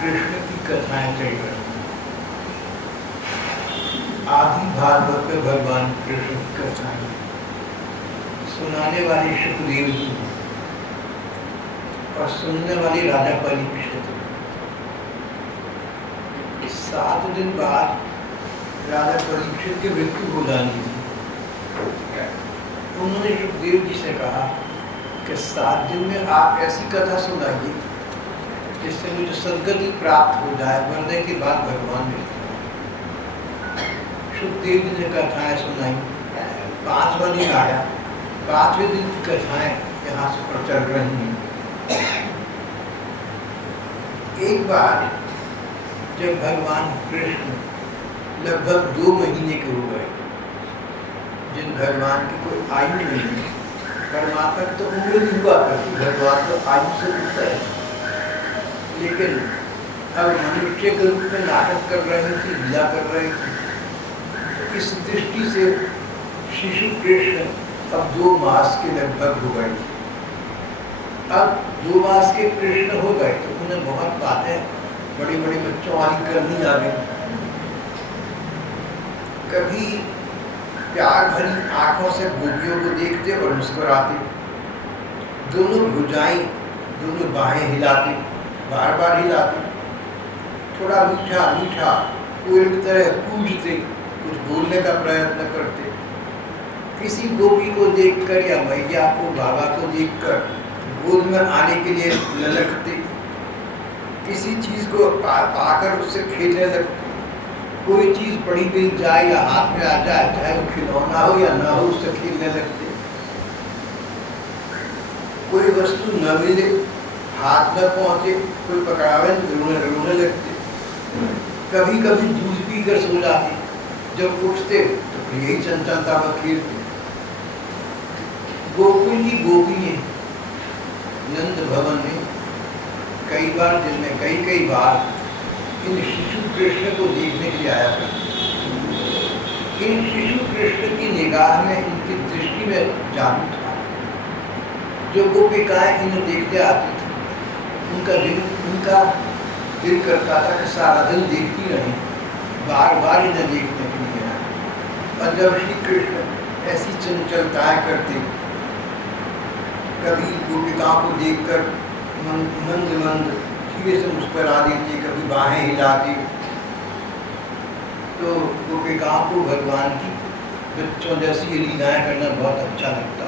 कृष्ण की कथाएं चल रही। आदि भागवत में भगवान कृष्ण की कथाएं सुनाने वाली सुखदेव जी और सुनने वाली राजा परीक्षित। 7 दिन बाद राजा परीक्षित की मृत्यु हो जानी थी। उन्होंने सुखदेव जी से कहा कि 7 दिन में आप ऐसी कथा सुनाइए जिससे मुझे सदगति प्राप्त हो जाए, मरने के बाद भगवान मिलते हैं। सुखदेव जी ने कथाएं सुनाई। 5वां दिन आया। 5वें दिन की कथाएं यहाँ से प्रचल रही हैं। एक बार जब भगवान कृष्ण लगभग 2 महीने के हो गए, जिन भगवान की कोई आयु नहीं है, परमात्मा की तो उम्र भी हुआ करती, भगवान तो आयु से उठता है, लेकिन अब मनुष्य के रूप में नाटक कर रहे थे, लीला कर रहे थे। तो इस दृष्टि से शिशु कृष्ण अब 2 मास के लगभग हो गए। अब 2 मास के कृष्ण हो गए तो उन्हें बहुत बातें बड़े बड़े बच्चों वाली करनी आ गई। कभी प्यार भरी आंखों से गोपियों को देखते और मुस्कुराते, दोनों भुजाएं, दोनों बाहें हिलाते, बार बार हिलाते, थोड़ा मीठा मीठा कोयल की तरह कूजते, कुछ बोलने का प्रयत्न करते। किसी गोपी को देखकर या मैया को, बाबा को देखकर गोद में आने के लिए ललकते, किसी चीज को पाकर उससे खेलने लगते। कोई चीज पड़ी मिल जाए या हाथ में आ जाए, चाहे वो खिलौना हो या ना हो, उससे खेलने लगते। कोई वस्तु न मिले, हाथ न पहुंचे, कोई पकड़ावे रोने लगते। कभी कभी दूध पीकर सो जाते, जब उठते तो यही चंचलता में खेलते। गोकुल की गोपियां नंद भवन में कई बार, दिन में कई बार इन शिशु कृष्ण को देखने के लिए आया करते। इन शिशु कृष्ण की निगाह में, इनकी दृष्टि में जादू था। जो गोपिकाएं इन्हें देखते आती थी, उनका दिल करता था कि सारा दिन देखती रही, बार बार इन्हें देखने के लिए आए। और जब श्री कृष्ण ऐसी चंचलताएं करते, कभी गोपिकाओं को देखकर मंद मंद धीरे से मुस्कुरा देती, कभी बाहें हिलाती, तो गोपिकाओं को भगवान की बच्चों जैसी लीलाएं करना बहुत अच्छा लगता।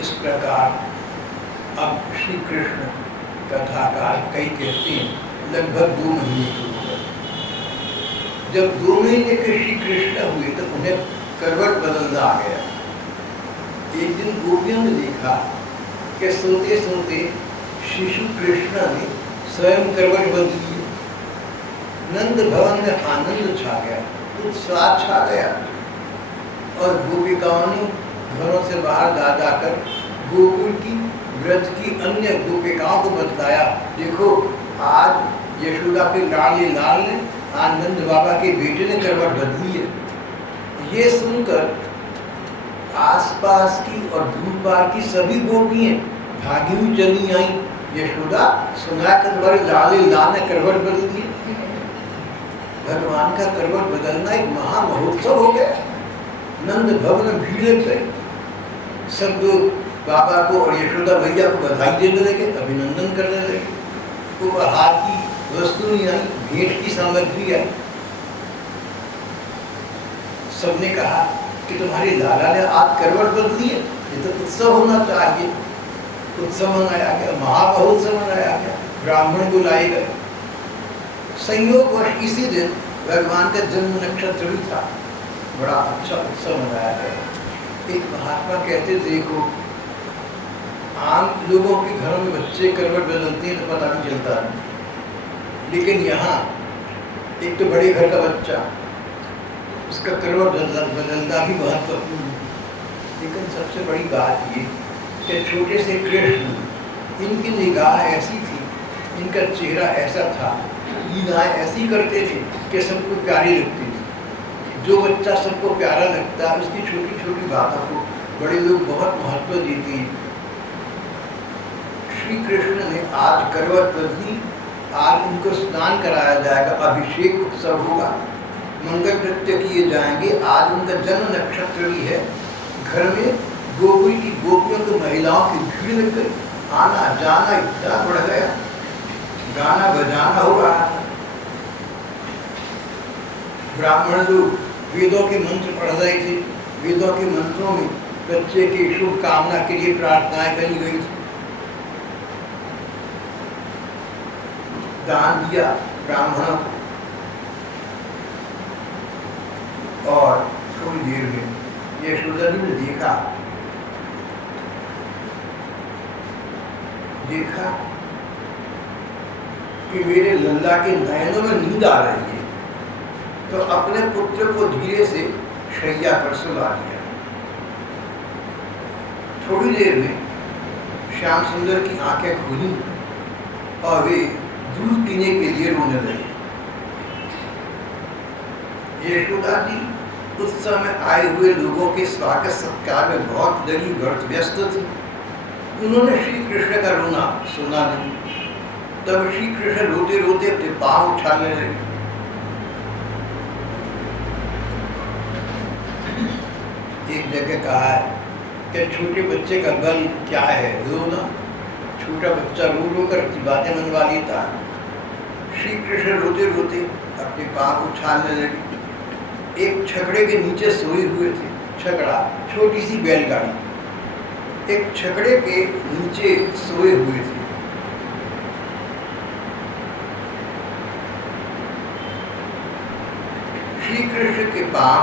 इस प्रकार अब श्री कृष्ण कथाकार कई कहते हैं लगभग 2 महीने के हो गए। जब 2 महीने के श्री कृष्ण हुए तो उन्हें करवट बदलना आ गया। एक दिन गोपियों ने देखा कि सोते सोते शिशु कृष्ण ने स्वयं करवट बदली। नंद भवन में आनंद छा गया, उत्साह छा गया, और गोपिकाओं ने घरों से बाहर जा जाकर गोकुल की, व्रज की अन्य गोपिकाओं को बतलाया, देखो आज यशोदा के लाडले लाल ने, आनंद बाबा के बेटे ने करवट बदली है। ये सुनकर आसपास की और दूर पार की सभी गोपियां भागी हुई चली आई। यशोदा सुना कर तुम्हारे लाले लाल ने करवट बदल दी। भगवान का करवट बदलना एक महामहोत्सव हो गया। नंद भवन में भीड़ लग गई। सब लोग बाबा को और यशोदा भैया को बधाई देने लगे, अभिनंदन करने लगे। उपहार की वस्तु नहीं आई, भेंट की सामग्री आई। सबने कहा कि तुम्हारे लाला ने आज करवट बदली है, ये तो उत्सव होना चाहिए। उत्सव मनाया गया, महामहोत्सव मनाया गया, ब्राह्मण बुलाए गए। संयोगवश इसी दिन भगवान का जन्म नक्षत्र भी था। बड़ा अच्छा उत्सव मनाया गया। एक महात्मा कहते, देखो आम लोगों के घरों में बच्चे करवट बदलते हैं तो पता नहीं चलता, लेकिन यहाँ एक तो बड़े घर का बच्चा, उसका करवट बदलना भी महत्वपूर्ण। लेकिन सबसे बड़ी बात ये कि छोटे से कृष्ण, इनकी निगाह ऐसी थी, इनका चेहरा ऐसा था, लीलाएं ऐसी करते थे कि सबको प्यारी लगती थी। जो बच्चा सबको प्यारा लगता है, उसकी छोटी छोटी बातों को बड़े लोग बहुत महत्व देते हैं। श्री कृष्ण ने आज करवट बदली, आज उनको स्नान कराया जाएगा, अभिषेक उत्सव होगा, मंगल नृत्य किए जाएंगे। आज उनका जन्म नक्षत्र भी है। घर में गोपियों की महिलाओं की भीड़ लग गई, आना जाना इतना बढ़ गया, गाना बजाना हुआ। ब्राह्मण लोग वेदों के मंत्र पढ़ रहे थे, वेदों के मंत्रों में बच्चे की शुभ कामना के लिए प्रार्थनाएं करी गई थी। दान दिया ब्राह्मणों को, और थोड़ी देर में यशोदा जी ने देखा कि मेरे लल्ला के नयनों में नींद आ रही है, तो अपने पुत्र को धीरे से शैया पर सुला दिया। थोड़ी देर में श्याम सुंदर की आंखें खुली और वे दूध पीने के लिए रोने लगे। यशोदा जी उस समय आए हुए लोगों के स्वागत सत्कार में बहुत लगी व्यस्त थी। उन्होंने श्री कृष्ण का रोना सुना नहीं। तब श्री कृष्ण रोते रोते अपने पांव उछालने लगे। एक जगह कहा है कि छोटे बच्चे का बल क्या है, रोना। छोटा बच्चा रो रो कर अपनी बातें मनवा लेता। श्री कृष्ण रोते रोते अपने पांव उछालने लगे। एक छकड़े के नीचे सोए हुए थे। छकड़ा, छोटी सी बैलगाड़ी, एक छकड़े के नीचे सोए हुए थे। श्री कृष्ण के पांव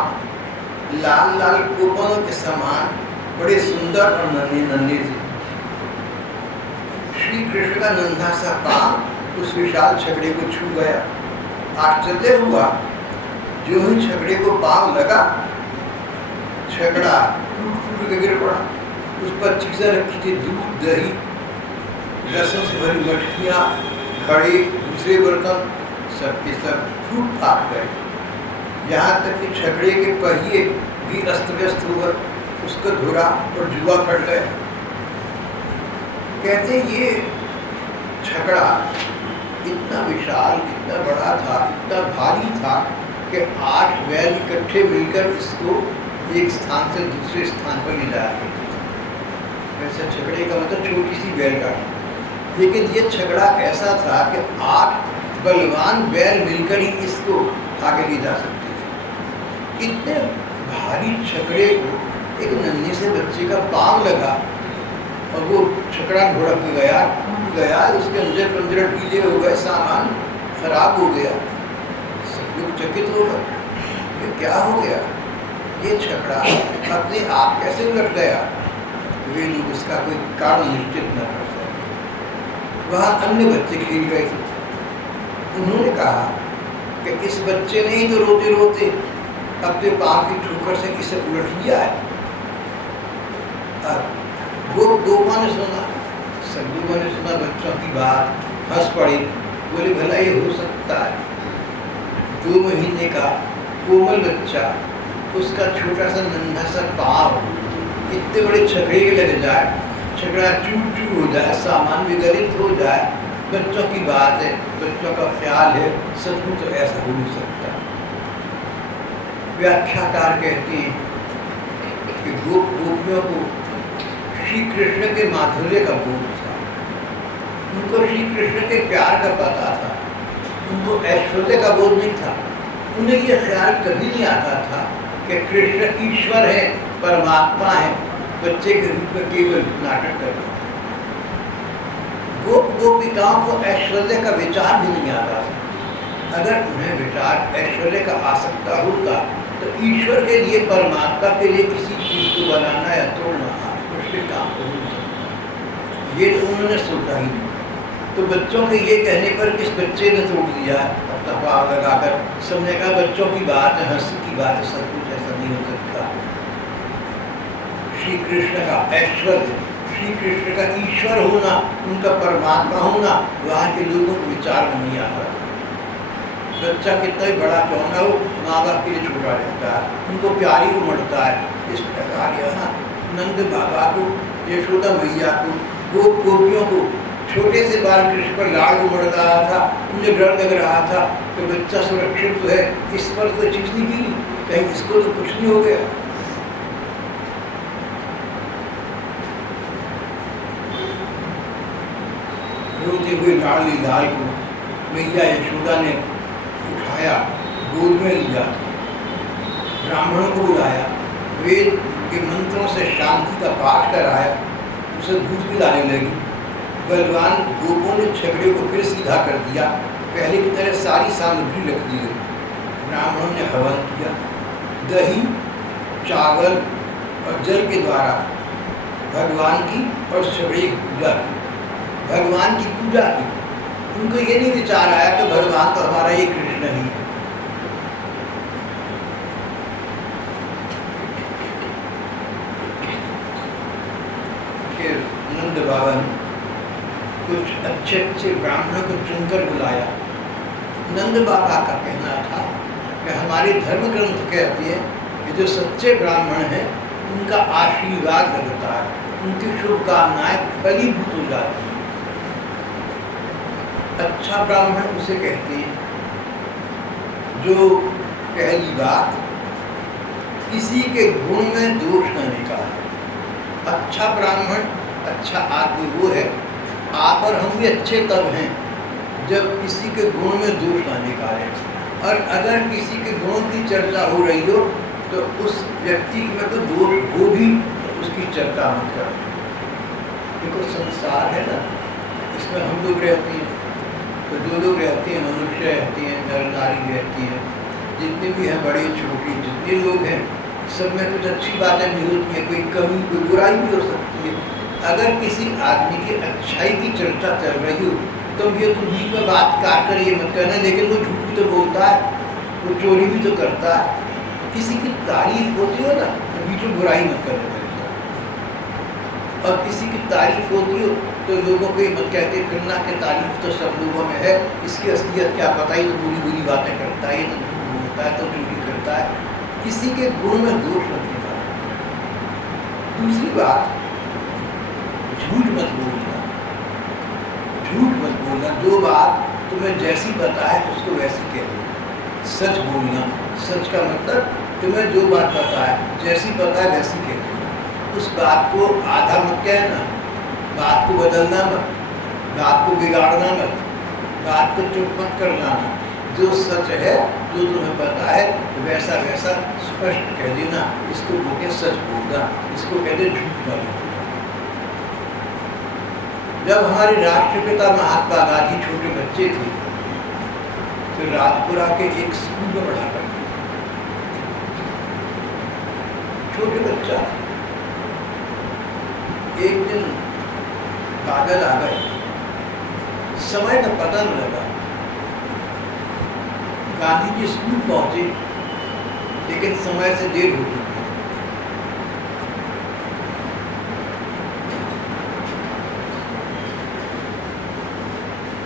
लाल लाल कोपलों के समान बड़े सुंदर और नन्हे नन्हे थे। श्री कृष्ण का नन्हा सा पांव उस विशाल छकड़े को छू गया। आश्चर्य हुआ, जो ही छकड़े को पांव लगा, छकड़ा टूट फूट के गिर पड़ा। उस पर चीजें रखी थी, दूध, दही, रसों से भरी मटकियाँ, घड़े, दूसरे बर्तन, सबके सब फूट फाट गए। यहाँ तक कि छकड़े के पहिए भी अस्त व्यस्त हो गए, उसका धुरा और जुआ फट गए। कहते ये छकड़ा इतना विशाल, इतना बड़ा था, इतना भारी था कि 8 बैल इकट्ठे मिलकर इसको एक स्थान से दूसरे स्थान पर ले जाया करते थे। वैसे छकड़े का मतलब छोटी सी बैलगाड़ी, लेकिन ये छकड़ा ऐसा था कि 8 बलवान बैल मिलकर ही इसको आगे ले जा सकते थे। इतने भारी छकड़े को एक नन्हे से बच्चे का पांव लगा और वो छकड़ा घुड़क गया, टूट गया, उसके अंदर पंजर पीले हो गए, सामान खराब हो गया। सब लोग चकित हो गए, ये क्या हो गया? ये छकड़ा अपने आप कैसे उलट गया? वे लोग इसका कोई कारण निश्चित न कर सके। वहाँ अन्य बच्चे खेल गए थे। उन्होंने कहा कि इस बच्चे ने ही तो रोते रोते अपने पाँव की ठोकर से इसे उलट लिया है। गोपा ने सुना, सब लोगों ने सुना बच्चों की बात, हंस पड़े, बोले भला ये हो सकता है? 2 महीने का कोमल बच्चा, उसका छोटा सा नन्हा सा पाँव इतने बड़े छकड़े के लग जाए, छकड़ा चूर चूर हो जाए, सामान विगलित हो जाए। बच्चों की बात है, बच्चों का ख्याल है, सचमुच तो ऐसा हो नहीं सकता। व्याख्याकार कहते हैं कि गोपियों को श्री कृष्ण के माधुर्य का बोध था, उनको श्री कृष्ण के प्यार का पता था, उनको ऐश्वर्य का बोध नहीं था। उन्हें यह ख्याल कभी नहीं आता था कि कृष्ण ईश्वर है, परमात्मा है, बच्चे के रूप में केवल नाटक कर रहा। गोपिकाओं को ऐश्वर्य का विचार भी नहीं आता था। अगर उन्हें विचार ऐश्वर्य का आ सकता होता तो ईश्वर के लिए, परमात्मा के लिए किसी चीज को बनाना या तोड़ना मुश्किल काम हो नहीं सकता। ये तो उन्होंने सोचा ही नहीं। तो बच्चों के ये कहने पर किस बच्चे ने तोड़ दिया अपना पाँव लगाकर? सबने कहा बच्चों की बात है, हंसी की बात है, सब कुछ ऐसा नहीं हो सकता। श्री कृष्ण का ऐश्वर्य, श्री कृष्ण का ईश्वर होना, उनका परमात्मा होना, वहाँ के लोगों को विचार में नहीं आता। बच्चा कितना ही बड़ा क्यों न हो, माँ बाप के लिए छोटा रहता है, उनको प्यारी उमड़ता है। इस प्रकार यहाँ नंद बाबा को, यशोदा मैया को, गोपियों को छोटे से बाल कृष्ण पर लाड़ उमड़ रहा था, मुझे डर लग रहा था कि बच्चा सुरक्षित तो है, इस पर कोई चीज नहीं की, कहीं इसको तो कुछ नहीं हो गया। रोते हुए लाडली लाल को मैया यशोदा ने उठाया, गोद में लिया, ब्राह्मणों को बुलाया, वेद के मंत्रों से शांति का पाठ कराया, उसे दूध पिलाने लगी। बलवान गोपों ने छकड़े को फिर सीधा कर दिया, पहले की तरह सारी सामग्री रख दी गई। ब्राह्मणों ने हवन किया, दही, चावल और जल के द्वारा भगवान की और छकड़े की पूजा की। भगवान की पूजा की, उनको ये नहीं विचार आया कि भगवान तो हमारा ये कृष्ण ही है। फिर नंद बाबा ने कुछ अच्छे अच्छे ब्राह्मणों को चुनकर बुलाया। नंद बाबा का कहना था कि हमारे धर्म ग्रंथ कहते हैं कि जो सच्चे ब्राह्मण हैं उनका आशीर्वाद लगता है, उनकी शुभकामनाएं फलीभूत हो जाती हैं। अच्छा ब्राह्मण उसे कहते हैं जो पहली बात किसी के गुण में दोष न निकाले। अच्छा ब्राह्मण, अच्छा आदमी वो है, आप और हम भी अच्छे तब हैं जब किसी के गुण में दोष ना निकालें। और अगर किसी के गुणों की चर्चा हो रही हो तो उस व्यक्ति में तो दोष हो भी तो उसकी चर्चा मत करो। देखो संसार है ना, इसमें हम लोग रहते हैं, तो जो लोग रहते हैं, मनुष्य रहते हैं, नर नारी रहती हैं, जितने भी हैं बड़े छोटे जितने लोग हैं, सब में कुछ अच्छी बातें भी होती हैं, कोई कमी कोई बुराई भी हो सकती है। अगर किसी आदमी की अच्छाई की चर्चा चल रही हो तो ये तो बीच में बात काट कर ये मत करना, लेकिन वो झूठ भी तो बोलता है, वो चोरी भी तो करता है। किसी की तारीफ होती हो ना तो बीच में बुराई मत करने लगता, और किसी की तारीफ होती हो तो लोगों को ये मत कहते फिरना कि तारीफ तो सब लोगों में है, इसकी असलियत क्या पता, ही तो बुरी बुरी बातें करता है, ये तो झूठ बोलता है, तो चोरी करता है। किसी के गुण में दोष मत निकालना। दूसरी बात, झूठ मत बोलना, झूठ मत बोलना। जो बात तुम्हें जैसी पता है उसको वैसी कह दो। सच बोलना, सच का मतलब तुम्हें जो बात पता है, जैसी पता है वैसी कह दो। उस बात को आधा मत कहना, बात को बदलना मत, बात को बिगाड़ना मत, बात को चुप मत करना। जो सच है, जो तुम्हें पता है वैसा वैसा स्पष्ट कह देना। इसको बोलते सच बोलना, इसको कहते झूठ न बोलना। जब हमारे राष्ट्रपिता महात्मा गांधी छोटे बच्चे थे तो राजपुरा के एक स्कूल में पढ़ा करते थे। छोटे बच्चा, एक दिन बादल आ गए, समय का पता न लगा। गांधी जी स्कूल पहुंचे लेकिन समय से देर हो चुकी।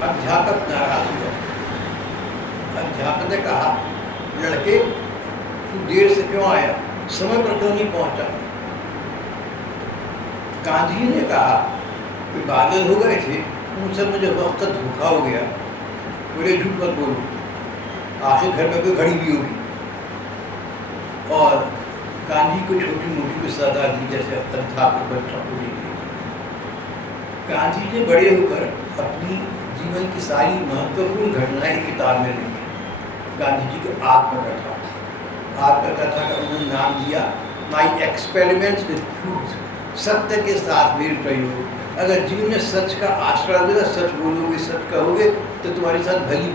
अध्यापक नाराज हुआ। अध्यापक ने कहा, लड़के तू देर से क्यों आया, समय पर क्यों नहीं पहुंचा? गांधी ने कहा कि बादल हो गए थे, उनसे मुझे वक्त धोखा हो गया। बोले झूठ मत बोलो, आखिर घर में कोई घड़ी भी होगी। और गांधी को छोटी मोटी को सजा दी जैसे अध्यापक बच्चों को दी। गांधी ने बड़े होकर अपनी जीवन की सारी महत्वपूर्ण घटनाएं किताब में लिखी। गांधी जी को आत्मकथा, आत्मकथा का उन्होंने नाम दिया माई एक्सपेरिमेंट्स विद ट्रूथ, सत्य के साथ मेरे प्रयोग। अगर जीवन में सच का आश्रय देगा, सच बोलोगे, सच कहोगे तो तुम्हारे साथ भली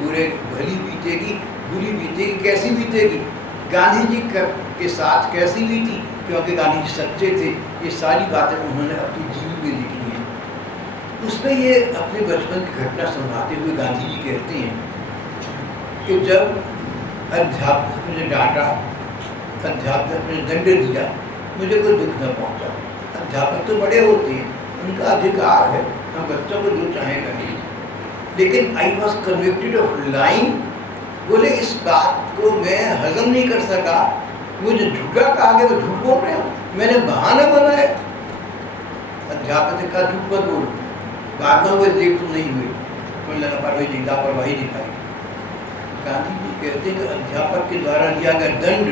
बीतेगी, बुरी बीतेगी, कैसी बीतेगी? गांधी जी के साथ कैसी बीती? क्योंकि गांधी जी सच्चे थे। ये सारी बातें उन्होंने अपनी जीवन में लिखी हैं। उसमें ये अपने बचपन की घटना सुनाते हुए गांधी जी कहते हैं कि जब अध्यापक ने डांटा, अध्यापक ने दंड दिया, मुझे कोई दुख न पहुंचा। अध्यापक तो बड़े होते हैं, उनका अधिकार है, हम बच्चों को जो चाहें करें। लेकिन I was convicted of lying. बोले इस बात को मैं हजम नहीं कर सका, वो जो झूठा कहा गया वो झूठ बोल रहे हो, मैंने बहाना बनाया। अध्यापक ने कहा झूठ मत बोलो, बाद में हुए लेट तो नहीं हुए, कोई लापरवाही दिखाई। गांधी जी कहते हैं कि अध्यापक के द्वारा दिया गया दंड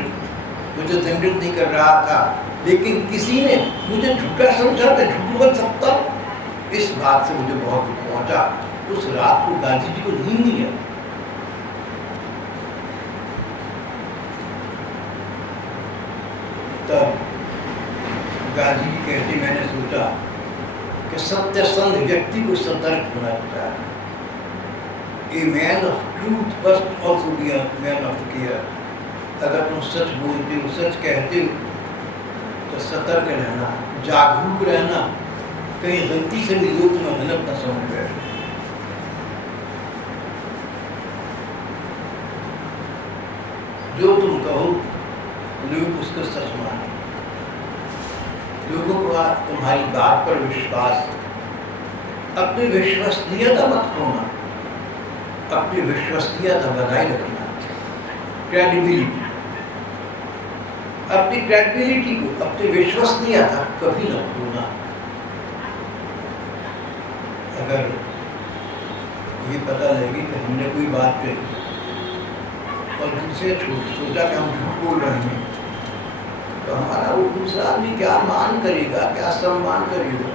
मुझे दंडित नहीं कर रहा था, लेकिन किसी ने मुझे झूठा समझा, मैं झूठ बोल सकता, इस बात से मुझे बहुत दुख पहुंचा। उस रात को गांधी जी को नींद नहीं आई। तब गांधी जी कहते, मैंने सोचा कि सत्यसंध व्यक्ति को सतर्क होना चाहिए। A man of truth must also be a man of care. अगर तुम सच बोलते हो, सच कहते हो, तो सतर्क रहना, जागरूक रहना, कहीं गलती से भी लोग तुम्हें गलत न समझ बैठे। जो तुम कहो लोग उसको सच माने। लोगों को तुम्हारी बात पर विश्वास, अपनी विश्वसनीयता मत खोना, अपनी विश्वसनीयता बनाए रखना, क्रेडिबिलिटी, अपनी क्रेडिबिलिटी को, अपनी विश्वसनीयता कभी न खोना। अगर ये पता लगे कि हमने कोई बात कही और दूसरे सोचा कि हम झूठ बोल रहे हैं, तो हमारा वो दूसरा आदमी क्या मान करेगा, क्या सम्मान करेगा।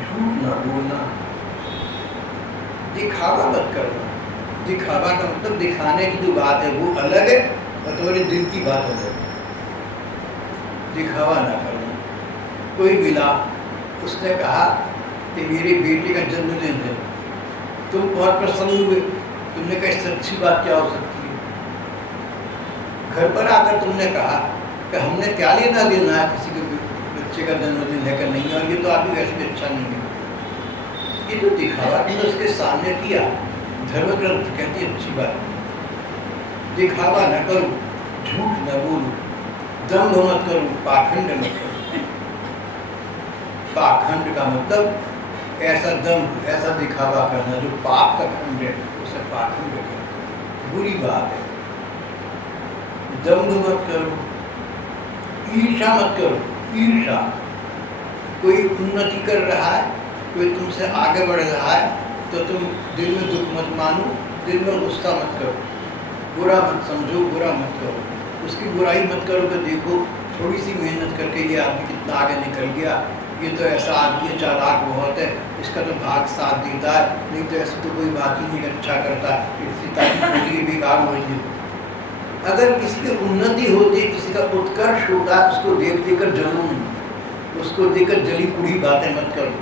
झूठ ना बोलना, दिखावा मत करना। दिखावा का मतलब दिखाने की जो बात है वो अलग है और तुम्हारे दिल की बात अलग है। दिखावा ना करना। कोई मिला, उसने कहा कि मेरे बेटे का जन्मदिन है, तुम बहुत प्रसन्न हुए, तुमने कहा इससे अच्छी बात क्या हो सकती है। घर पर आकर तुमने कहा कि हमने क्या लेना देना है किसी के बच्चे का जन्मदिन है कि नहीं, और ये तो आदमी वैसे भी अच्छा नहीं है। ये तो दिखावा तुमने उसके सामने किया। धर्म ग्रंथ कहती है अच्छी बात, दिखावा न करो, झूठ न बोलो, दम्भ मत करो, पाखंड मत करो। पाखंड का मतलब ऐसा दम्भ, ऐसा दिखावा करना जो पाप का खंड है, उसे पाखंड कहते हैं, बुरी बात है। दम्भ मत करो, ईर्षा मत करो। ईर्षा, कोई उन्नति कर रहा है, कोई तुमसे आगे बढ़ रहा है, तो तुम दिल में दुख मत मानो, दिल में गुस्सा मत करो, बुरा मत समझो, बुरा मत करो, उसकी बुराई मत करो कि देखो थोड़ी सी मेहनत करके ये आदमी कितना आगे निकल गया, ये तो ऐसा आदमी है, चालाक बहुत है, इसका तो भाग साथ देता है, नहीं तो ऐसी तो कोई बात ही नहीं अच्छा करता, इसकी तारीफ बेकार हो रही है। अगर किसी की उन्नति होती है, किसी का उत्कर्ष होता है, उसको देख देकर जलो नहीं, उसको देखकर जली कुड़ी बातें मत करो,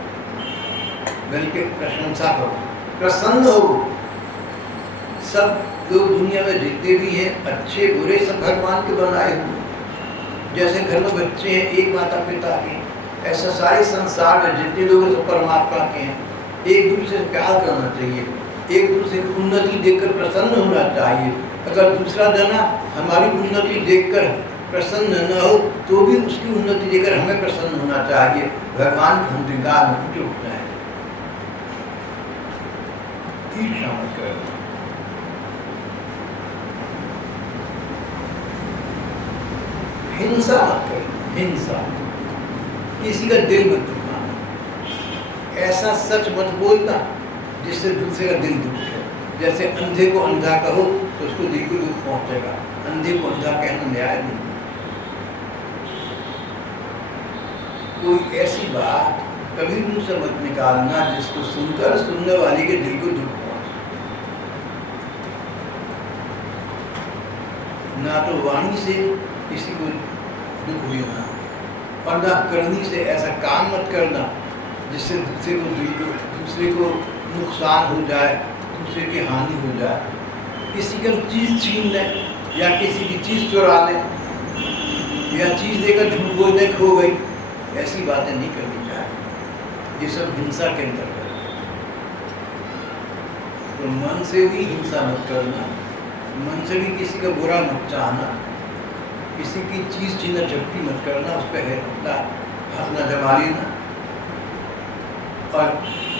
बल्कि प्रशंसा करो, प्रसन्न हो। सब लोग दुनिया में जितने भी हैं, अच्छे बुरे, सब भगवान के बनाए हुए। जैसे घर में बच्चे हैं एक माता पिता के, ऐसा सारे संसार में जितने लोग हैं सब परमात्मा के हैं। एक दूसरे से प्यार करना चाहिए, एक दूसरे की उन्नति देखकर प्रसन्न होना चाहिए। अगर दूसरा जना हमारी उन्नति देखकर प्रसन्न न हो, तो भी उसकी उन्नति देखकर हमें प्रसन्न होना चाहिए। भगवान के हम श्रृंगार में जुटना है। ईर्षा मत करना, हिंसा मत करना, हिंसा, किसी का दिल मत दुखाना, ऐसा सच मत बोलना जिससे दूसरे का दिल दुखे। जैसे अंधे को अंधा कहो तो उसको दिल को दुख पहुंचेगा, अंधे को अंधा कहना न्याय नहीं। कोई ऐसी बात कभी मुंह से मत निकालना जिसको सुनकर सुनने वाले के दिल को दुख पहुंचे। ना तो वाणी से किसी को दुख देना, और ना करनी से ऐसा काम मत करना जिससे दूसरे को नुकसान हो जाए, दूसरे की हानि हो जाए। किसी की चीज़ छीन लें या किसी की चीज़ चुरा लें या चीज़ देकर झूठ बोलने खो गई, ऐसी बातें नहीं करनी चाहिए। ये सब हिंसा के अंदर है। तो मन से भी हिंसा मत करना, मन से भी किसी का बुरा मत चाहना, किसी की चीज़ छीना झपटी मत करना, उस पर है अपना हक न जमा लेना। और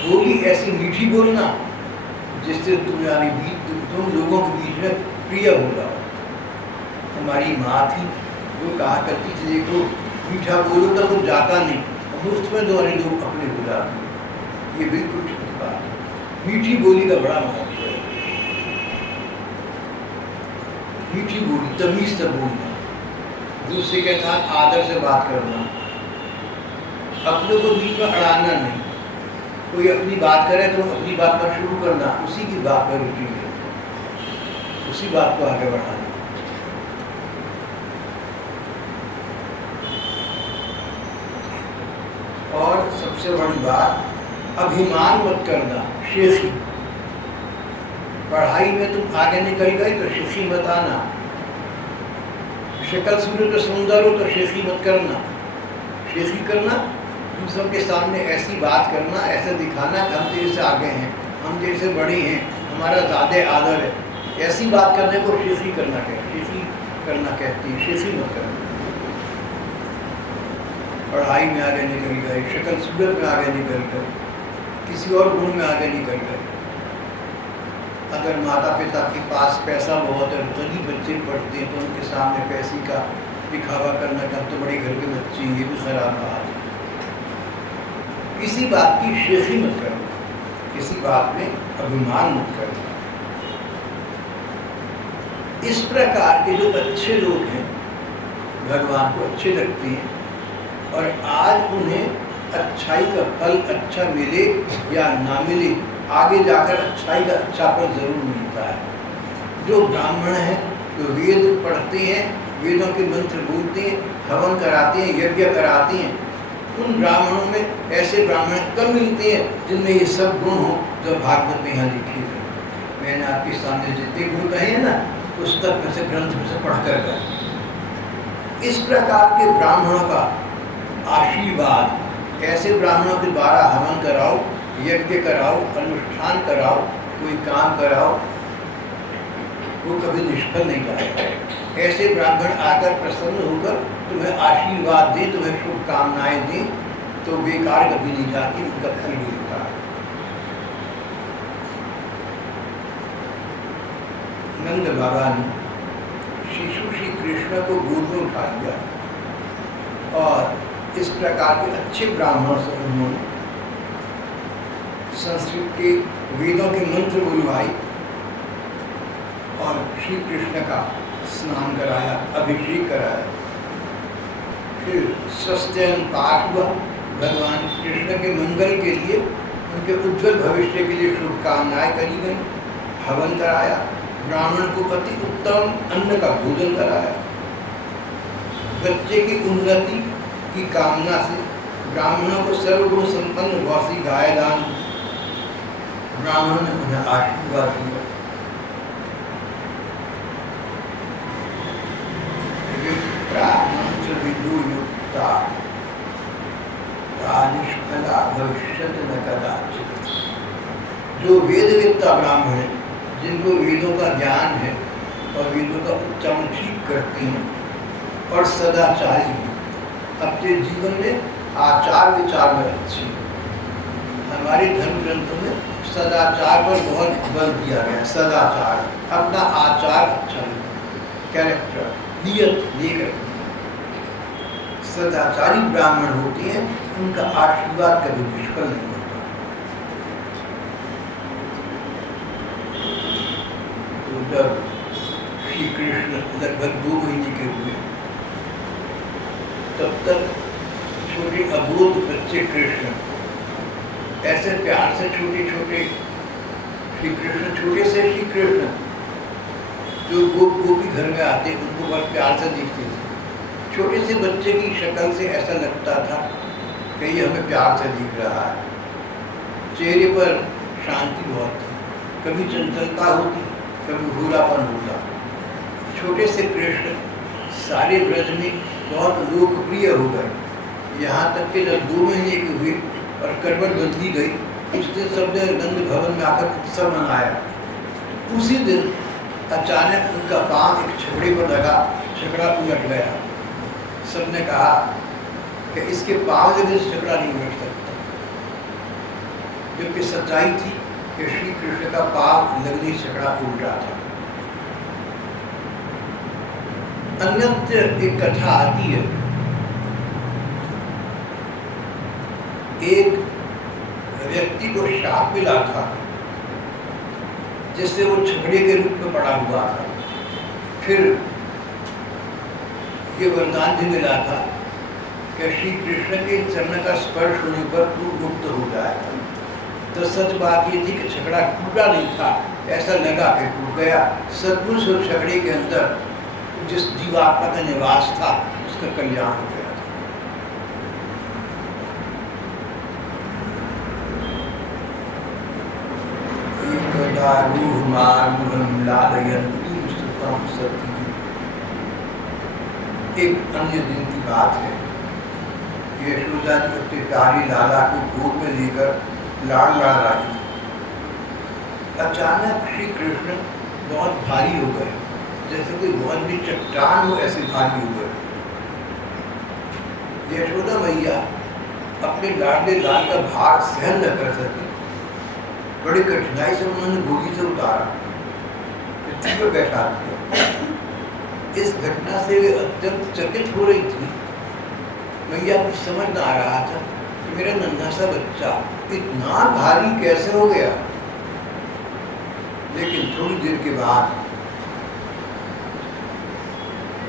बोली ऐसी मीठी बोलना जिससे तुम लोगों के बीच में प्रिय हो जाओ। हमारी माँ थी जो कहा करती थी, देखो मीठा बोलो तो कुछ जाता नहीं, मुफ्त में दो लोग अपने हो जाते हैं। ये बिल्कुल ठीक बात है। मीठी बोली का बड़ा महत्व है। मीठी बोली, तमीज से बोलना, दूसरे के साथ आदर से बात करना, अपने को बीच में अड़ाना नहीं। कोई अपनी बात करे तो अपनी बात पर शुरू करना, उसी की बात पर रुचि ले, उसी बात को आगे बढ़ाना। और सबसे बड़ी बात, अभिमान मत करना, शेखी। पढ़ाई में तुम आगे निकल गए तो शेखी मत आना। शक्ल सूरत में सुंदर हो तो शेखी मत करना। शेखी करना, दूसरों के सामने ऐसी बात करना, ऐसे दिखाना कि हम तेरे से आगे हैं, हम तेरे से बड़े हैं, हमारा ज़्यादा आदर है, ऐसी बात करने को शेखी करना कहती है। शेखी मत करना। पढ़ाई में आगे निकल गए, शक्ल सूरत में आगे निकल गए, किसी और गुण में आगे निकल गए। अगर माता पिता के पास पैसा बहुत है, गरीब बच्चे पढ़ते हैं तो उनके सामने पैसे का दिखावा करना कि हम तो बड़े घर के बच्चे हैं, ये भी खराब बात है। किसी बात की शेखी मत करना, किसी बात में अभिमान मत करना। इस प्रकार के जो अच्छे लोग हैं, भगवान को अच्छे लगते हैं और आज उन्हें अच्छाई का फल अच्छा मिले या ना मिले, आगे जाकर अच्छाई का अच्छा फल जरूर मिलता है। जो ब्राह्मण हैं, जो वेद पढ़ते हैं, वेदों के मंत्र बोलते हैं, हवन कराते हैं, यज्ञ कराते हैं, उन ब्राह्मणों में ऐसे ब्राह्मण कम मिलते हैं जिनमें ये सब गुण हो जो भागवत में यहाँ लिखे थे। मैंने आपके सामने जितने गुण कहे हैं ना, पुस्तक में से, ग्रंथ में से पढ़ कर गए। इस प्रकार के ब्राह्मणों का आशीर्वाद, ऐसे ब्राह्मणों के द्वारा हवन कराओ, यज्ञ कराओ, अनुष्ठान कराओ, कोई काम कराओ, वो कभी निष्फल नहीं जाएगा। ऐसे ब्राह्मण आकर प्रसन्न होकर तुम्हें आशीर्वाद दें, तुम्हें शुभकामनाएं दें, तो बेकार कभी नहीं जाती, उनका फल मिलता है। नंद बाबा ने शिशु श्री कृष्ण को गोद में उठा लिया और इस प्रकार के अच्छे ब्राह्मणों से उन्होंने संस्कृत के वेदों के मंत्र बुलवाए और श्री कृष्ण का स्नान कराया, अभिषेक कराया। फिर स्वस्त्ययन पाठ हुआ, भगवान कृष्ण के मंगल के लिए, उनके उज्ज्वल भविष्य के लिए शुभकामनाएं करी गई। हवन कराया, ब्राह्मण को अति उत्तम अन्न का भोजन कराया। बच्चे की उन्नति की कामना से ब्राह्मणों को सर्वगुण संपन्न गौसी गाय दान, ब्राह्मण ने उन्हें आशीर्वाद दिया। विदुयुक्ता निष्फला भविष्यत न कदाचित। जो वेदविद्ता ब्राह्मण है, जिनको वेदों का ज्ञान है और वेदों का उच्चारण ठीक करते हैं और सदाचारी हैं, अपने जीवन में आचार विचार में अच्छे। हमारे धर्म ग्रंथों में सदाचार पर बहुत बल दिया गया है। सदाचार, अपना आचार अच्छा है, कैरेक्टर, नियत लेकर। सदाचारी ब्राह्मण होते हैं, उनका आशीर्वाद कभी निष्फल नहीं होता। तो जब श्री कृष्ण लगभग 2 महीने के हुए, तब तक छोटे अबोध बच्चे कृष्ण ऐसे प्यार से छोटे छोटे श्री कृष्ण, छोटे से श्री कृष्ण जो गोपी घर में आते, उनको बहुत प्यार से देखते थे। छोटे से बच्चे की शक्ल से ऐसा लगता था कि ये हमें प्यार से दिख रहा है। चेहरे पर शांति बहुत थी, कभी चंचलता होती, कभी भूलापन होता। छोटे से कृष्ण सारे ब्रज में बहुत लोकप्रिय हो गए। यहाँ तक कि जब 2 महीने के हुए और करवट बदली गई, उस दिन सबने नंद भवन में आकर उत्सव मनाया। उसी दिन अचानक उनका पाँव एक छकड़े पर लगा, छकड़ा उलट गया। सबने कहा कि इसके पाँव से छकड़ा नहीं उलट सकता। जबकि सच्चाई थी कि श्री कृष्ण का पाव लगनी छकड़ा उल्टा था। अन्यत्र एक कथा आती है, एक व्यक्ति को शाप मिला था जिससे वो छकड़े के रूप में पड़ा हुआ था। फिर ये वरदान भी मिला था कि श्री कृष्ण के चरण का स्पर्श होने पर तू मुक्त हो जाएगा। तो सच बात ये थी कि छकड़ा टूटा नहीं था, ऐसा लगा कि टूट गया। सचमुच उस छकड़े के अंदर जिस जीवात्मा का निवास था उसका कल्याण हो गया था। एक अन्य दिन की बात है, यशोदा जी अपने प्यारी लाला को गोद में लेकर लाड़ लड़ा रही थी। अचानक श्री कृष्ण बहुत भारी हो गए, जैसे कोई बहुत बड़ी चट्टान हो ऐसे भारी हो गए। यशोदा मैया अपने लाडले लाल का भार सहन न कर सकी, बड़ी कठिनाई से उन्होंने गोदी से उतारा, पृथ्वी पर बैठा दिया। इस घटना से वे अत्यंत चकित हो रही थी। मैया कुछ समझ ना आ रहा था कि मेरा नन्हा सा बच्चा इतना भारी कैसे हो गया। लेकिन थोड़ी देर के बाद,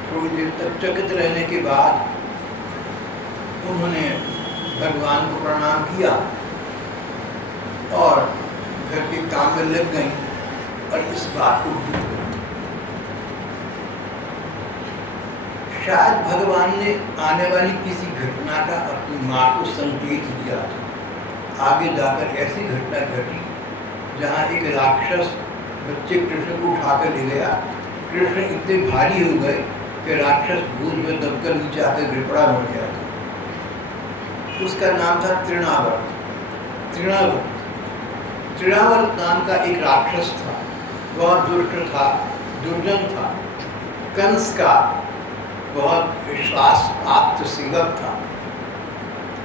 थोड़ी देर तक चकित रहने के बाद उन्होंने भगवान को प्रणाम किया और घर के काम में लग गई और इस बात को भूल गई। शायद भगवान ने आने वाली किसी घटना का अपनी माँ को संकेत दिया था। आगे जाकर ऐसी घटना घटी जहाँ एक राक्षस बच्चे कृष्ण को उठाकर ले गया। कृष्ण इतने भारी हो गए कि राक्षस भूज में दबकर नीचे आकर गिरपड़ा बन गया था। उसका नाम था तृणावर्त। तृणावर्त नाम का एक राक्षस था, बहुत दुष्ट था, दुर्जन था, कंस का बहुत विश्वास पात्र सेवक था।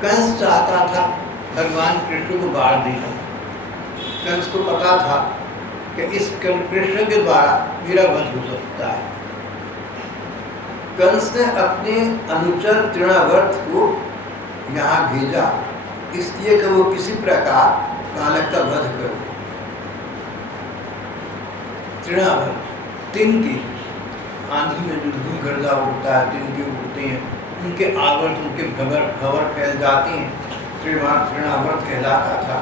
कंस चाहता था भगवान कृष्ण को बाढ़ देना। कंस को पता था कि इस कृष्ण के द्वारा मेरा वध हो सकता है। कंस ने अपने अनुचर तृणावर्त को यहाँ भेजा इसलिए कि वो किसी प्रकार बालक का वध करो। तृणावर्त तिनके, आंधी में जो धूल गर्दा उड़ता है, तिनके उड़ते हैं, उनके आवर्त, उनके भंवर फैल जाते हैं, तृणावर्त कहलाता था।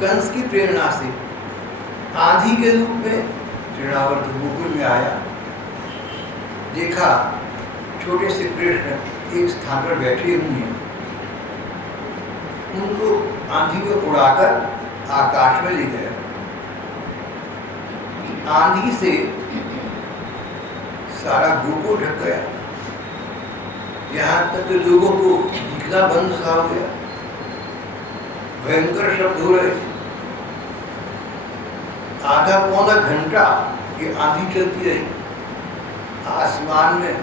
कंस की प्रेरणा से आंधी के रूप में तृणावर्त गोकुल में आया। देखा छोटे से कृष्ण एक स्थान पर बैठे हुए हैं, उनको आंधी में उड़ाकर आकाश में ले गया। आंधी से सारा गोकुल ढक गया, यहाँ तक कि लोगों को दिखना बंद सा हो गया। भयंकर शब्द हो रहे थे। आधा पौना घंटा ये आंधी चलती रही। आसमान में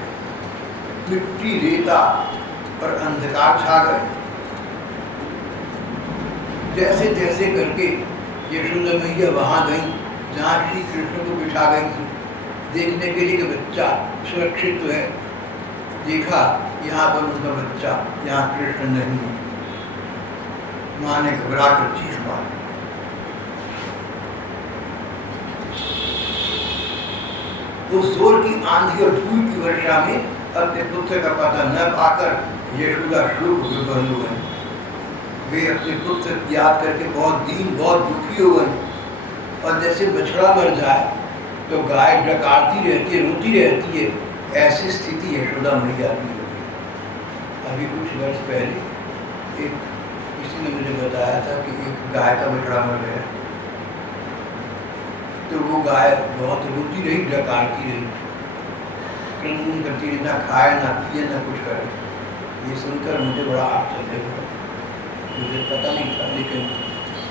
मिट्टी, रेता और अंधकार छा गए। जैसे जैसे करके यशोदा मैया वहाँ गई जहाँ श्री कृष्ण को बिठा गई थी, देखने के लिए कि बच्चा सुरक्षित तो है। देखा यहाँ पर उनका बच्चा, यहाँ कृष्ण नहीं है। माँ ने घबरा कर चीख मारी। उस जोर की आंधी और धूल की वर्षा में अपने पुत्र का पता न पाकर यशोदा शोक विभोर हो गई। वे अपने पुत्र की याद करके बहुत दीन, बहुत दुखी हो गए। और जैसे बछड़ा मर जाए तो गाय डकारती रहती है, रोती रहती है, ऐसी स्थिति यशोदा मैया की हो गई। अभी कुछ वर्ष पहले किसी ने मुझे बताया था कि एक गाय का बछड़ा मर गया, तो वो गाय बहुत रोती रही, डकारती रही, क्रंदन करती रही, ना खाए ना पिए ना कुछ करे। ये सुनकर मुझे बड़ा आश्चर्य हुआ। मुझे पता नहीं था, लेकिन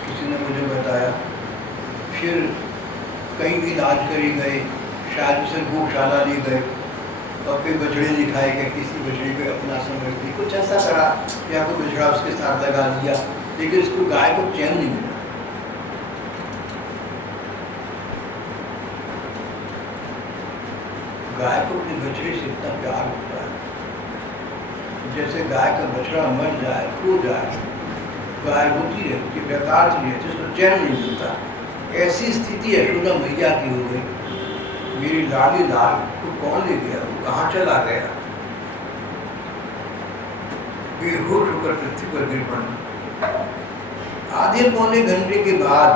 किसी ने मुझे बताया। फिर कई इलाज करे गए, शायद उसे गौशाला ले गए और फिर बछड़े दिखाए गए, किसी बछड़े को अपना समझ ली, कुछ ऐसा करा या कोई बछड़ा उसके साथ लगा दिया, लेकिन उसको गाय को चैन नहीं मिला। बछड़े से इतना प्यार होता है। जैसे गाय का बछड़ा मर जाए, खो जाए, गाय होती रहती है, बेकार रहती है, उसको चैन नहीं मिलता। ऐसी स्थिति यशोदा मैया की हो गई। मेरी लाली लाल को कौन ले गया, वो कहाँ चला गया? बेहोश होकर पृथ्वी पर गिर पड़ी। आधे पौने घंटे के बाद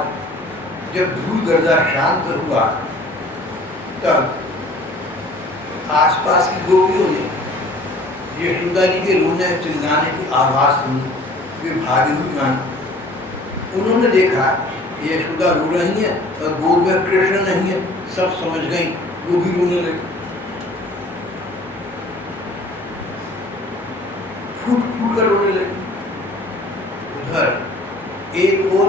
जब धूल गर्दा शांत हुआ, तब आसपास की गोपियों ने यशोदा जी के रोने चिल्लाने की आवाज सुनी। वे भागी हुई मानी। उन्होंने देखा यशोदा रो रही है और गोद में कृष्ण नहीं है। सब समझ गई, वो भी रोने लगी, फूट फूट कर रोने लगी। उधर एक ओर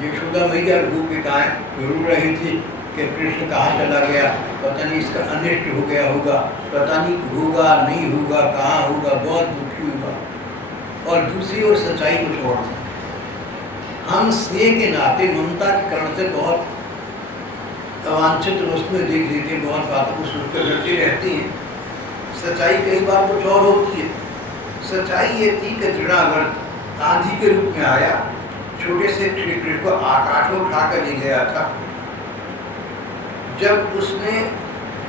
यशोदा मैया गोपिकाएं रो रही थी कि कृष्ण कहाँ चला गया, पता नहीं इसका अनिष्ट हो गया होगा, पता नहीं होगा नहीं होगा, कहाँ होगा, बहुत दुखी होगा। और दूसरी ओर सच्चाई कुछ और थी। हम स्नेह के नाते ममता के कारण से बहुत अवांछित वस्तुएं देख लेते, बहुत बातों को सुनकर डरती रहती हैं। सच्चाई कई बार कुछ और होती है। सच्चाई ये थी कि दृढ़ावर्त आंधी के रूप में आया, छोटे से क्षेत्र को आकाश में उठाकर ले गया था। जब उसने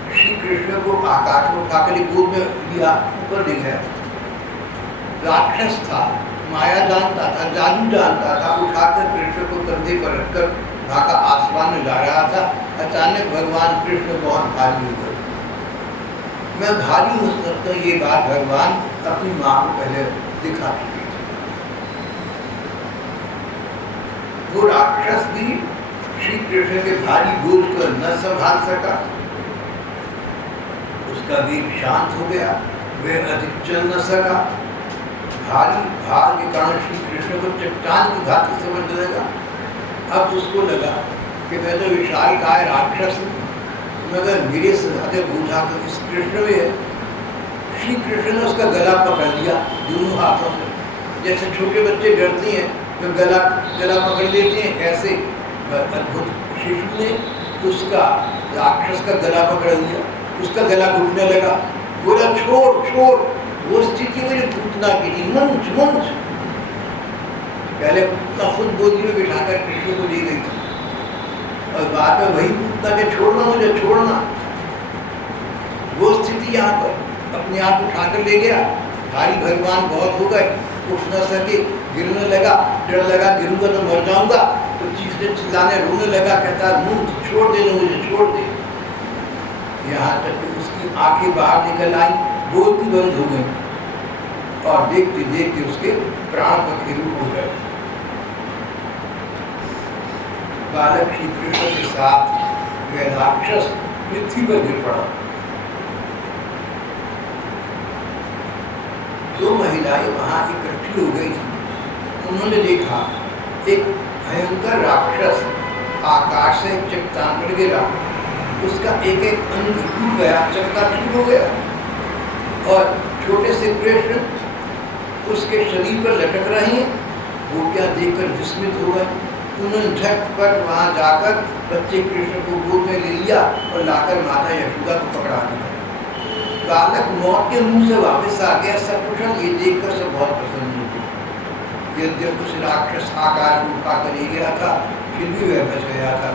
श्री कृष्ण को आकाश में उठाकर गोद में लिया, ऊपर ले गया, राक्षस था, माया जानता था, जादू जानता था, उठाकर कृष्ण को कंधे पर रखकर ढाका आसमान में जा रहा था। अचानक भगवान कृष्ण बहुत भारी हो गए। मैं भारी हो सकता हूँ, ये बात भगवान अपनी माँ को पहले दिखा चुके थे। वो राक्षस भी श्री कृष्ण के भारी बोझ को न संभाल सका, उसका वेग शांत हो गया, वह अधिक चल न सका। भारी भार के कारण श्री कृष्ण को चट्टान की भांति समझने लगा। अब उसको लगा कि मैं तो विशालकाय राक्षस हूँ, मगर मेरे से ज्यादा बोझा तो इस कृष्ण में है। श्री कृष्ण ने उसका गला पकड़ लिया दोनों हाथों से, जैसे छोटे बच्चे डरते हैं तो गला पकड़ लेते हैं, ऐसे अद्भुत शिशु ने उसका राक्षस का गला पकड़ लिया, उसका गला घुटने लगा, बोला छोड़ छोड़। वो स्थिति में पूतना की थी, मंच मंच। पहले पूतना खुद गोदी में बिठाकर कृष्ण को ले गई थी, और बाद में वही पूतना के छोड़ना, मुझे छोड़ना। वो स्थिति यहाँ पर अपने आप उठाकर ले गया। भारी भगवान बहुत हो गए, उठ न सके, गिरने लगा, डर लगा गिरूंगा तो मर जाऊंगा, तो चीखने चिल्लाने रोने लगा, कहता मुंह छोड़ दे, मुझे छोड़ दे। यहाँ तक कि उसकी आंखें बाहर निकल आई, बोलती बंद हो गई, और देखते देखते उसके प्राण पखेरु हो गए। बालक श्री कृष्ण के साथ वह राक्षस पृथ्वी पर गिर पड़ा। दो महिलाएं वहां इकट्ठी हो गई थी। उन्होंने देखा एक भयंकर राक्षस आकाश से चट्टान पर गिरा, उसका एक एक अंग टूट गया, चकनाचूर हो गया, और छोटे से कृष्ण उसके शरीर पर लटक रहे हैं। गोपियां देखकर विस्मित हो गए। उन्होंने झटपट वहां जाकर बच्चे कृष्ण को गोद में ले लिया और लाकर माता यशोदा को पकड़ा दिया। बालक मौत के मुंह से वापस आ गया, सकुशल। ये देखकर सब बहुत प्रसन्न हुए। यद्यपि उस राक्षस आकार में उठाकर ले गया था, फिर भी वह बच गया था।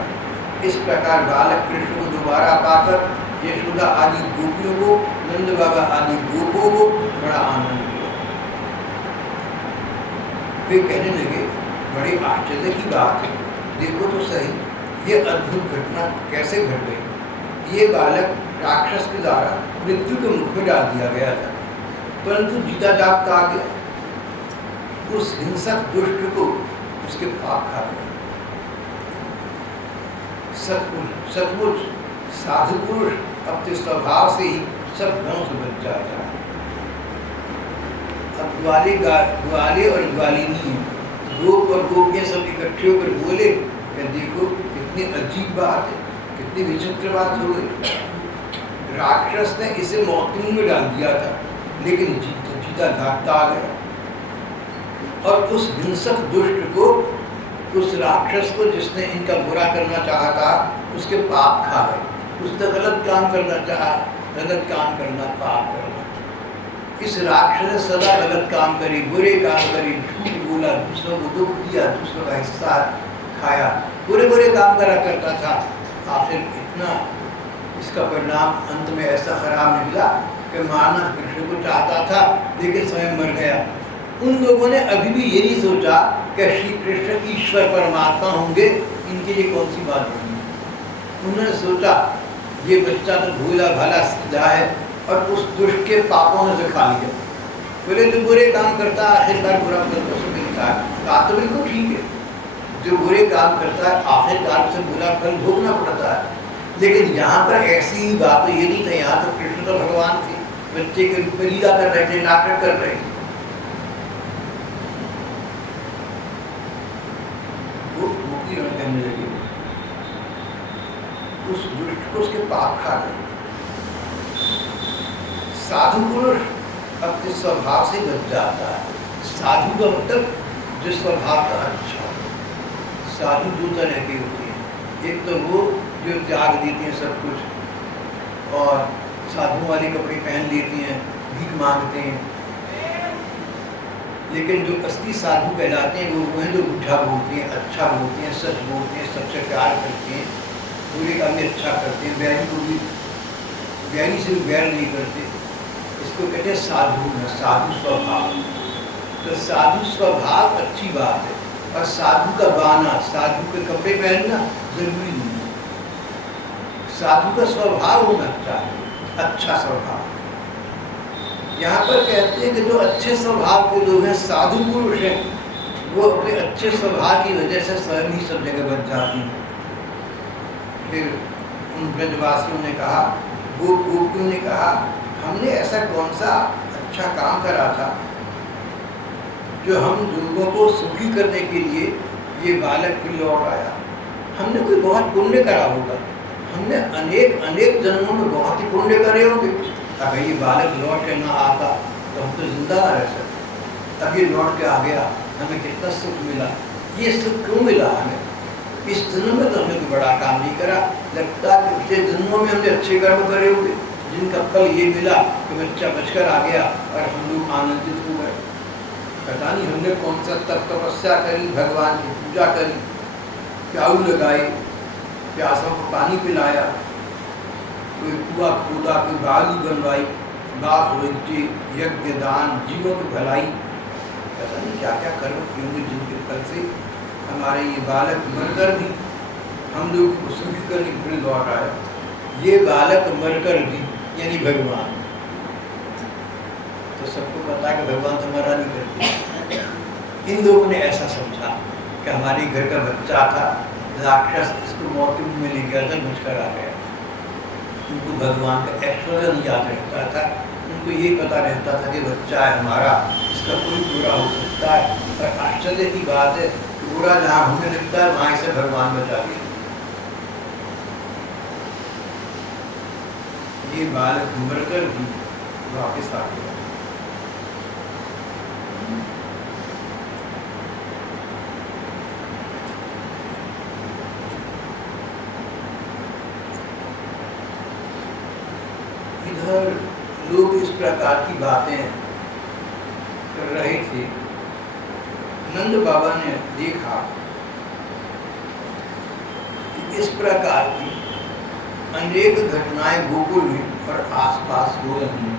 इस प्रकार बालक कृष्ण को दोबारा पाकर यशोदा आदि गोपियों को, नंद बाबा आदि गोपों को बड़ा आनंद हुआ। वे कहने लगे, बड़े आश्चर्य की बात है, देखो तो सही, ये अद्भुत घटना कैसे घट गई। ये बालक राक्षस के द्वारा मृत्यु के मुख में डाल दिया गया था, परंतु जीता जागता आ गया। उस हिंसक दुष्ट को उसके पाप खा गए। सचमुच साधु पुरुष अपने स्वभाव से ही सब गुणों से बच जाता है। अब ग्वाले और ग्वालिनी, गोप और गोपियां सब इकट्ठे होकर बोले, देखो कितनी अजीब बात है, कितनी विचित्र बात हो गई। राक्षस ने इसे मौत के मुंह में डाल दिया था, लेकिन जीता जागता आ गया, और उस हिंसक दुष्ट को, उस राक्षस को जिसने इनका बुरा करना चाहा था, उसके पाप खा गए। उसने गलत काम करना चाहा, गलत काम करना, पाप करना। इस राक्षस ने सदा गलत काम करी, बुरे काम करी, झूठ बोला, दूसरों को दुख दिया, दूसरों का हिस्सा खाया, बुरे बुरे काम करा करता था। आखिर इतना इसका परिणाम अंत में ऐसा खराब निकला कि मानव कृष्ण को चाहता था लेकिन स्वयं मर गया। उन लोगों ने अभी भी ये नहीं सोचा कि श्री कृष्ण ईश्वर परमात्मा होंगे, इनके लिए कौन सी बात होगी। उन्होंने सोचा ये बच्चा तो भोला भाला सीधा है और उस दुष्ट के पापों ने खा लिया। बोले जो बुरे काम करता है आखिरकार बुरा फल तो मिलता है। बात तो बिल्कुल ठीक है, जो बुरे काम करता है आखिरकार उसे बुरा फल भोगना पड़ता है। लेकिन यहाँ पर ऐसी ही बात ये नहीं था। यहाँ तो कृष्ण तो भगवान थे, बच्चे के रूप में लीला कर रहे थे, नाटक कर रहे थे। वो कहने लगे उस दुष्ट को उसके पाप खा गए। साधु पुरुष अपने स्वभाव से बच जाता है। साधु का मतलब जो स्वभाव का अच्छा। साधु दो तरह के होते हैं, एक तो वो जो त्याग देते हैं सब कुछ और साधु वाले कपड़े पहन लेते हैं, भीख मांगते हैं। लेकिन जो असली साधु कहलाते हैं वो हैं जो झूठा बोलते हैं, अच्छा बोलते हैं, सच बोलते हैं, सबसे प्यार करते हैं, बुरे का भी अच्छा करते हैं, बैरी को भी बैरी से भी बैर नहीं करते। इसको कहते हैं साधु न, साधु स्वभाव। तो साधु स्वभाव अच्छी बात है और साधु का बाना, साधु के कपड़े पहनना जरूरी नहीं है। साधु का स्वभाव होना चाहिए, अच्छा स्वभाव। यहाँ पर कहते हैं कि जो अच्छे स्वभाव के लोग हैं, साधु पुरुष हैं, वो अपने अच्छे स्वभाव की वजह से स्वयं ही सब जगह बच जाती हैं। फिर उन ब्रजवासियों ने कहा, गोपियों ने कहा, हमने ऐसा कौन सा अच्छा काम करा था जो हम लोगों को सुखी करने के लिए ये बालक भी लौट आया। हमने कोई बहुत पुण्य करा होगा, हमने अनेक अनेक जन्मों में बहुत ही पुण्य करे होंगे। अगर ये बालक लौट के ना आता तो हम तो जिंदा ना रह सकते। अब ये लौट के आ गया, हमें कितना सुख मिला। ये सुख क्यों मिला हमें? इस जन्म में तो हमने कोई बड़ा काम नहीं करा, लगता है कि पिछले जन्मों में हमने अच्छे कर्म करे होंगे जिनका फल ये मिला कि बच्चा बचकर आ गया और हम लोग आनंदित हो गए। पता नहीं हमने कौन सा तपस्या करी, भगवान की पूजा करी, प्याऊ लगाए, प्यासों को पानी पिलाया, कोई कुआ खोदा, कोई बाली बनवाई, बाप बच्चे, यज्ञ दान, जीवों की भलाई, पता नहीं क्या क्या कर्म किए होंगे जिनके फल से हमारे ये बालक मरकर भी हम लोग को सुखी करने के लिए लौट आया। ये बालक मरकर भी यानी भगवान, तो सबको पता है कि भगवान तो मरा नहीं करते। इन लोगों ने ऐसा समझा कि हमारे घर का बच्चा था, राक्षस इसको मौत के मुँह में ले गया था, बचकर आ गया। उनको भगवान का ऐश्वर्य नहीं याद रहता था, उनको ये पता रहता था कि बच्चा है हमारा, इसका कोई बुरा हो सकता है। और आश्चर्य की बात है, बुरा जहाँ होने लगता है वहाँ से भगवान बचा दिया। ये बालक मरकर भी वापस आ गया। इधर लोग इस प्रकार की बातें कर रहे थे। नंद बाबा ने देखा कि इस प्रकार की अनेक घटनाएं गोकुल में और आसपास हो रही हैं।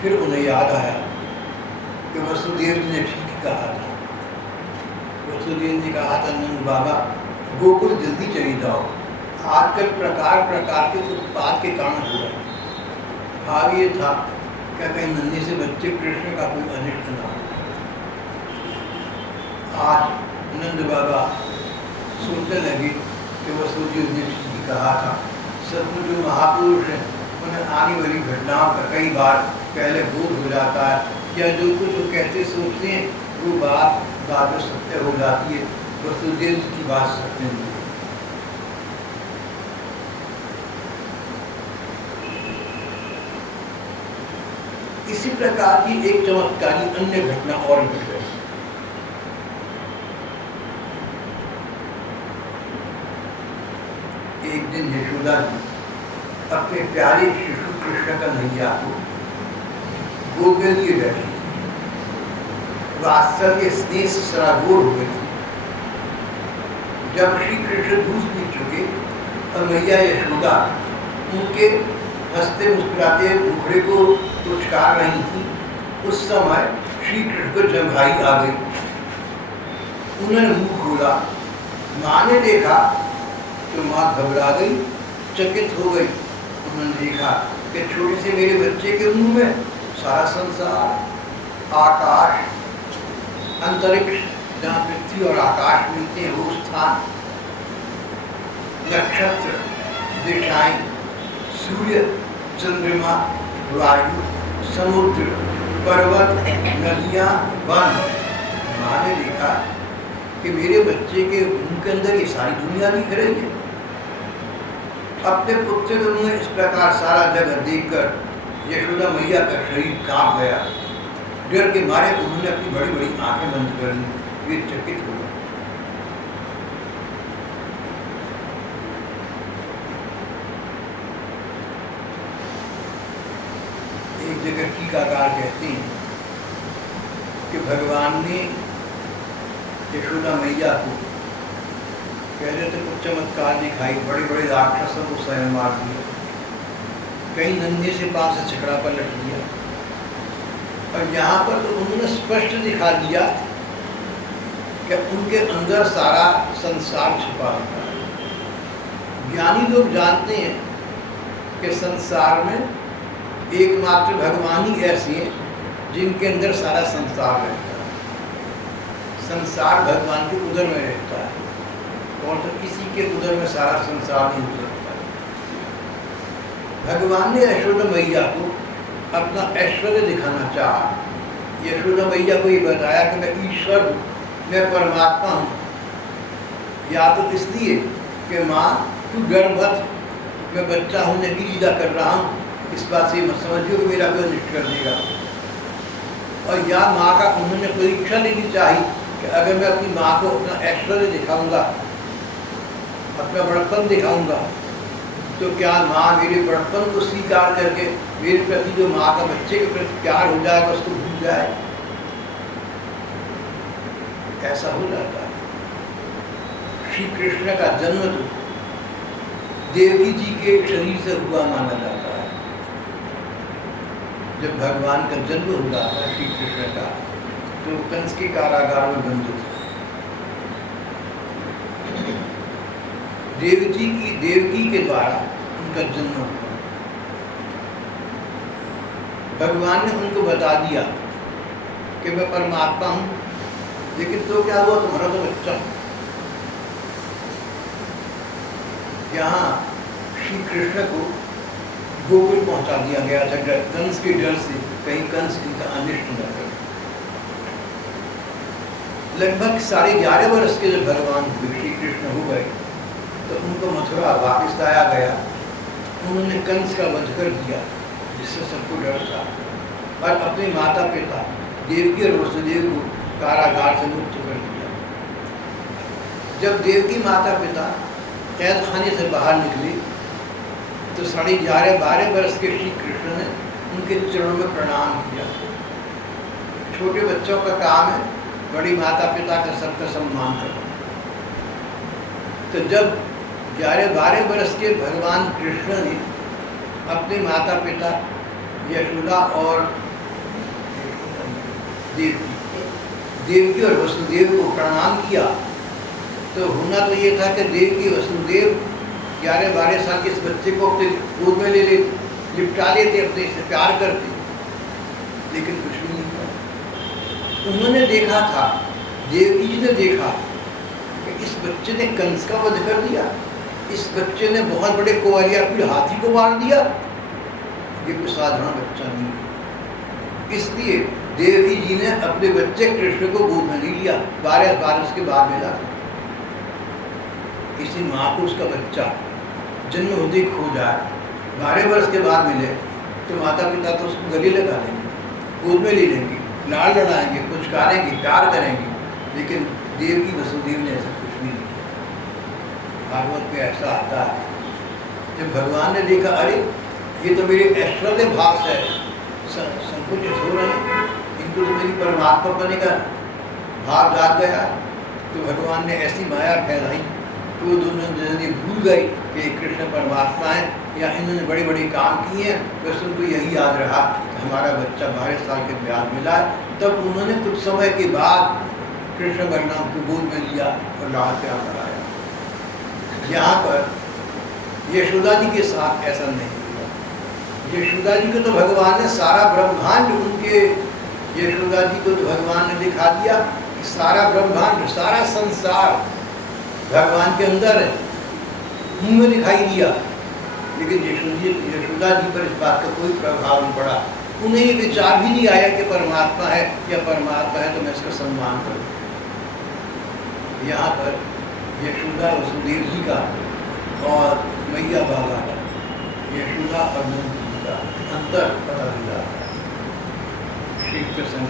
फिर उन्हें याद आया कि वसुदेव जी ने ठीक कहा था। वसुदेव जी कहा था, नंद बाबा गोकुल जल्दी चली जाओ, आजकल प्रकार प्रकार के उत्पाद के कारण हो रहे हैं। भाव ये था क्या कहीं नन्हे से बच्चे कृष्ण का कोई अनिष्ट ना हो। आज नंद बाबा सोचने लगे कि वसुदेव जी ने कहा था। सचमुच जो महापुरुष हैं उन्हें आने वाली घटनाओं का कई बार पहले बोध हो जाता है, या जो कुछ वो कहते सोचते हैं वो बात बाद में सत्य हो जाती है। वसुदेव जी की बात सत्य नहीं। इसी प्रकार की एक चमत्कारी अन्य घटना और घट गई। एक दिन यशोदा जी अपने प्यारे शिशु कृष्ण का नैया को गोद में लिए बैठी थी। वात्सल्य स्नेह से सराबोर हुए थे। जब श्री कृष्ण दूध पी चुके और मैया यशोदा उनके हंसते मुस्कुराते मुखड़े को पुचकार रही थी, उस समय श्री कृष्ण को जम्हाई आ गई। उन्होंने मुंह खोला, माँ ने देखा तो माँ घबरा गई, चकित हो गई। उन्होंने देखा कि छोटे से मेरे बच्चे के मुंह में सारा संसार, आकाश, अंतरिक्ष जहाँ पृथ्वी और आकाश मिलते हैं वो स्थान, नक्षत्र, दिशाएं, सूर्य, चंद्रमा, वायु, समुद्र, पर्वत, नदियाँ, वन। माँ ने देखा कि मेरे बच्चे के मुंह के अंदर ये सारी दुनिया दिख रही है। अपने पुत्र के मुंह इस प्रकार सारा जगत देखकर यशोदा मैया का शरीर कांप गया। डर के मारे उन्होंने अपनी बड़ी बड़ी आंखें बंद कर ली। वे चकित हो गए। एक जगह टीकाकार कहते हैं कि भगवान ने यशोदा मैया को पहले तो कुछ चमत्कार दिखाई, बड़े बड़े राक्षसों को स्वयं मार दिया, कहीं नन्हे से पांव से छकड़ा पर लट दिया, और यहाँ पर तो उन्होंने स्पष्ट दिखा दिया कि उनके अंदर सारा संसार छिपा हुआ है। ज्ञानी लोग जानते हैं कि संसार में एकमात्र भगवान ही ऐसे हैं जिनके अंदर सारा संसार रहता है। संसार भगवान के उदर में रहता है और तो किसी के उदर में सारा संसार नहीं हो सकता। भगवान ने यशोदा मैया को अपना ऐश्वर्य दिखाना चाहा। यशोदा मैया को ये बताया कि मैं ईश्वर हूँ, मैं परमात्मा हूँ। या तो इसलिए कि माँ तू डर मत, मैं बच्चा होने की लीला कर रहा हूँ, इस बात से मत समझियो कि मेरा कोई निष्ठ कर देगा। और या माँ का उन्होंने परीक्षा लेनी चाहिए कि अगर मैं अपनी माँ को अपना ऐश्वर्य दिखाऊंगा, अपना बड़प्पन दिखाऊंगा, तो क्या माँ मेरे बड़प्पन को स्वीकार करके मेरे प्रति जो माँ का बच्चे के प्रति प्यार हो जाएगा उसको भूल जाए? ऐसा हो जाता है। श्री कृष्ण का जन्म तो देवकी जी के शरीर से हुआ माना जाता है। जब भगवान का जन्म हुआ था श्री कृष्ण का, तो कंस के कारागार में बंद थे। देवकी के द्वारा उनका जन्म हुआ। भगवान ने उनको बता दिया कि मैं परमात्मा हूँ, लेकिन तो क्या हुआ, तुम्हारा तो बच्चा। यहाँ श्री कृष्ण को गोकुल पहुंचा दिया गया था कंस के डर से, कहीं कंस इनका अनिष्ट न करे। लगभग 11.5 वर्ष के जब भगवान श्री कृष्ण हो गए तो उनको मथुरा वापस लाया गया। उन्होंने कंस का वध कर दिया, जिससे सबको डर था, और अपने माता पिता देवकी और वसुदेव को कारागार से मुक्त कर दिया। जब देवकी माता पिता कैद खाने से बाहर निकले तो 12.5 वर्ष के श्री कृष्ण ने उनके चरणों में प्रणाम किया। छोटे बच्चों का काम है बड़ी माता पिता का सबका सम्मान करना। तो जब 11-12 वर्ष के भगवान कृष्ण ने अपने माता पिता यशोदा और देवकी और वसुदेव को प्रणाम किया, तो होना तो ये था कि देवकी वसुदेव 11-12 साल के इस बच्चे को अपने गोद में ले लेते, लिपटा लेते, अपने से प्यार करते, लेकिन कुछ भी नहीं हुआ। उन्होंने देखा था, देवकी जी ने देखा कि इस बच्चे ने कंस का वध कर दिया, इस बच्चे ने बहुत बड़े कुंवरियापीड़ हाथी को मार दिया, ये कोई साधारण बच्चा नहीं। इसलिए देवकी जी ने अपने बच्चे कृष्ण को गोद में नहीं लिया। 12 वर्ष के बाद मिला। किसी माँ को उसका बच्चा जन्म होते खो जाए, 12 वर्ष के बाद मिले, तो माता पिता तो उसको गले लगा लेंगे, गोद में ले लेंगे, लाड़ लड़ाएंगे, पुचकारेंगे, प्यार करेंगे, लेकिन देवकी वसुदेव ने ऐसा कुछ भी नहीं किया। भागवत में ऐसा आता है जब भगवान ने देखा अरे ये तो मेरे ऐश्वर्य भाव से संकुचित हो रहे हैं, इनको तो मेरी परमात्मा बनने का भाव जाग गया, तो भगवान ने ऐसी माया फैलाई तो दोनों जल्दी भूल गए कि कृष्ण परमात्मा है या इन्होंने बड़े बड़े काम किए हैं, बस उनको यही याद रहा कि हमारा बच्चा 12 साल के ब्याह मिला। तब उन्होंने कुछ समय के बाद कृष्ण बलराम को गोद में लिया और लाड़ प्यार कराया। यहाँ पर यशोदा जी के साथ ऐसा नहीं हुआ। यशोदा जी को तो भगवान ने सारा ब्रह्मांड उनके, यशोदा जी को तो भगवान ने दिखा दिया कि सारा ब्रह्मांड सारा संसार भगवान के अंदर है, मुंह में दिखाई दिया, लेकिन यशोदा जी पर इस बात का कोई प्रभाव नहीं पड़ा। उन्हें ये विचार भी नहीं आया कि परमात्मा है या परमात्मा है तो मैं इसका सम्मान करूं। यहाँ पर यशोदा वसुदेव जी का और मैया बाबा का, यशोदा और नंद जी का अंतर पता चल जाता है। श्री कृष्ण